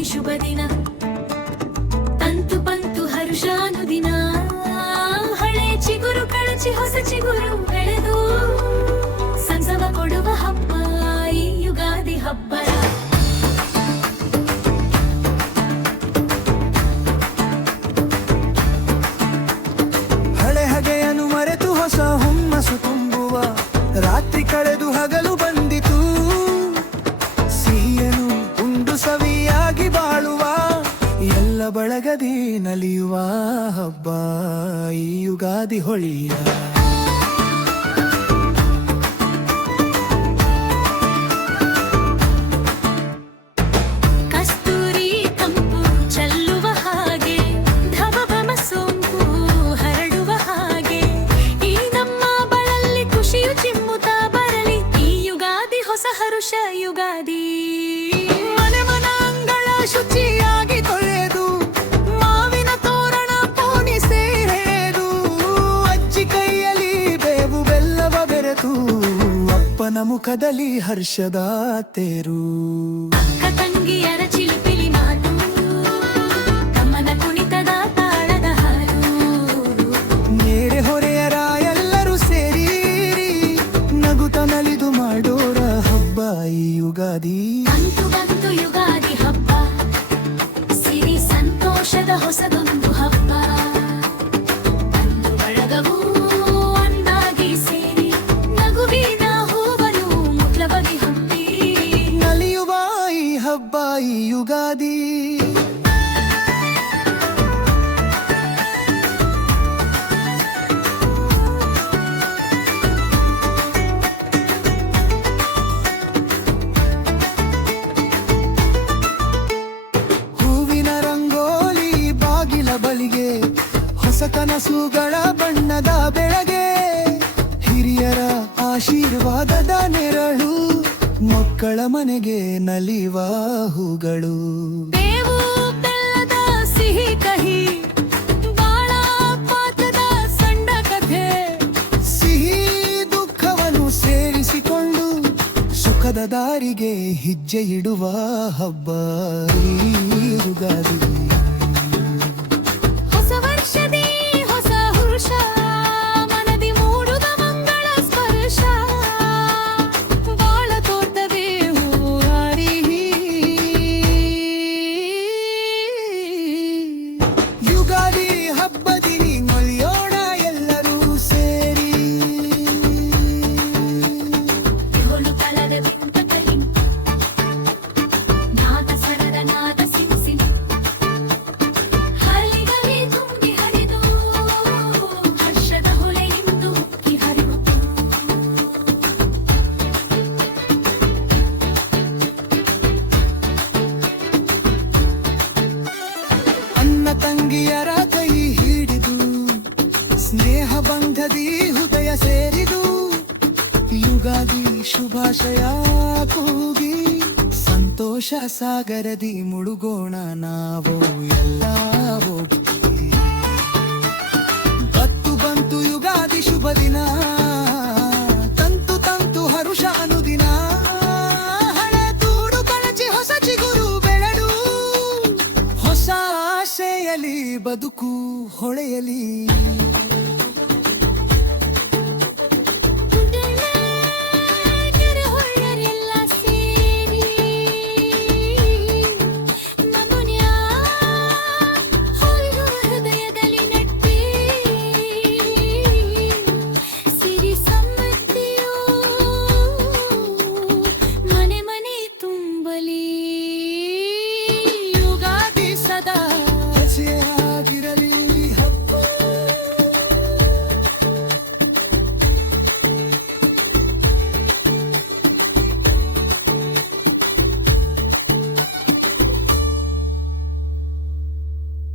ಯುಗಾದಿ ಶುಭ ದಿನ ತಂತು ಪಂತು ಹರುಷಾನುದಿನ ಹಳೆ ಚಿಗುರು ಕಳಚಿ ಹೊಸ ಚಿಗುರು ಬೆಳೆದು ಸಂಸವ ಕೊಡುವ ಹಬ್ಬ ಈ ಯುಗಾದಿ ಹಬ್ಬ ಹಳೆ ಹಗೆಯನ್ನು ಮರೆತು ಹೊಸ ಹುಮ್ಮಸ್ಸು ತುಂಬುವ ರಾತ್ರಿ ಕಳೆದು ಹಗಲು ಬಂದಿತು ಸಿಹಿಯನ್ನು ಉಂಡು ಸವಿಯಾಗಿ ಬಾಳುವ ಎಲ್ಲ ಬಳಗದಿ ನಲಿಯುವ ಹಬ್ಬ ಈ ಯುಗಾದಿ ಹೊಳಿಯ ಹರುಷ ಯುಗಾದಿ ಮನೆ ಮನಾಂಗಳ ಶುಚಿಯಾಗಿ ತೊಳೆದು ಮಾವಿನ ತೋರಣ ಪೋಣಿಸಿ ಹೇಳು ಅಜ್ಜಿ ಕೈಯಲ್ಲಿ ಬೇವು ಬೆಲ್ಲವ ಬೆರೆತು ಅಪ್ಪನ ಮುಖದಲ್ಲಿ ಹರ್ಷದ ತೇರು ಅಕ್ಕ ತಂಗಿಯರ ಚಿಲಿಪಿಲಿ ಮಾತು ತಮ್ಮನ ಕುಣಿತದ ತಾಳದ ಹಾಲು ನೇರೆ ಹೊರೆಯರ ಎಲ್ಲರೂ ಸೇರಿ ನಗುತ ನಲಿದು ಮಾಡೋರ ಈ ಯುಗಾದಿ ಬಂತು ಬಂತು ಯುಗಾದಿ ಹಬ್ಬ ಸಿರಿ ಸಂತೋಷದ ಹೊಸದೊಂದು ಹಬ್ಬ ಬಂದು ಬಳಗವೂ ಒಂದಾಗಿ ಸೇರಿ ನಗುವಿನ ಹೂವನು ಮುಟ್ಲಬದಿ ಹಬ್ಬಿ ನಲಿಯುವ ಈ ಹಬ್ಬ ಈ ಯುಗಾದಿ ಬಳಿಗೆ ಹೊಸ ಕನಸುಗಳ ಬಣ್ಣದ ಬೆಳಗ್ಗೆ ಹಿರಿಯರ ಆಶೀರ್ವಾದದ ನೆರಳು ಮಕ್ಕಳ ಮನೆಗೆ ನಲಿವ ಹೂಗಳು ಬೇವು ಬೆಲ್ಲದ ಸಿಹಿ ಕಹಿ ಬಾಳ ಪಾತ್ರದ ಸಣ್ಣ ಕಥೆ ಸಿಹಿ ದುಃಖವನ್ನು ಸೇರಿಸಿಕೊಂಡು ಸುಖದ ದಾರಿಗೆ ಹೆಜ್ಜೆ ಇಡುವ ಹಬ್ಬ ಈ ಯುಗಾದಿ ವರ್ಷದಿ ಹೊಸ ಹರುಷ ಮನದಿ ಮೂಡುವ ಮಂಗಳ ಸ್ಪರ್ಶ ಬಾಳ ತೋರ್ತದೆ ಹೂವಾರಿ ಯುಗಾದಿ ಹಬ್ಬದಿ ನಲಿಯೋಣ ಎಲ್ಲರೂ ಸೇರಿ ಏಳು ತಳದ ಬಿಂತ ಕಲಿ ನಾದ ಸ್ವರದ ನಾದ ಸಿಂಸಿ ತಂಗಿಯರ ಕೈ ಹಿಡಿದು ಸ್ನೇಹ ಬಂಧದಿ ಹೃದಯ ಸೇರಿದು ಯುಗಾದಿ ಶುಭಾಶಯ ಕೂಗಿ ಸಂತೋಷ ಸಾಗರದಿ ಮುಳುಗೋಣ ನಾವು ಎಲ್ಲ ಬತ್ತು ಬಂತು ಯುಗಾದಿ ಶುಭ ದಿನ ತಂತು ತಂತು ಹರುಷ ಅನುದಿನ ಹಳೆ ತೂಡು ಕಳಚಿ ಹೊಸ ಚಿಗುರು ಬೆಳೆದು ಹೊಸ ಆಸೆಯಲಿ ಬದುಕು ಹೊಳೆಯಲಿ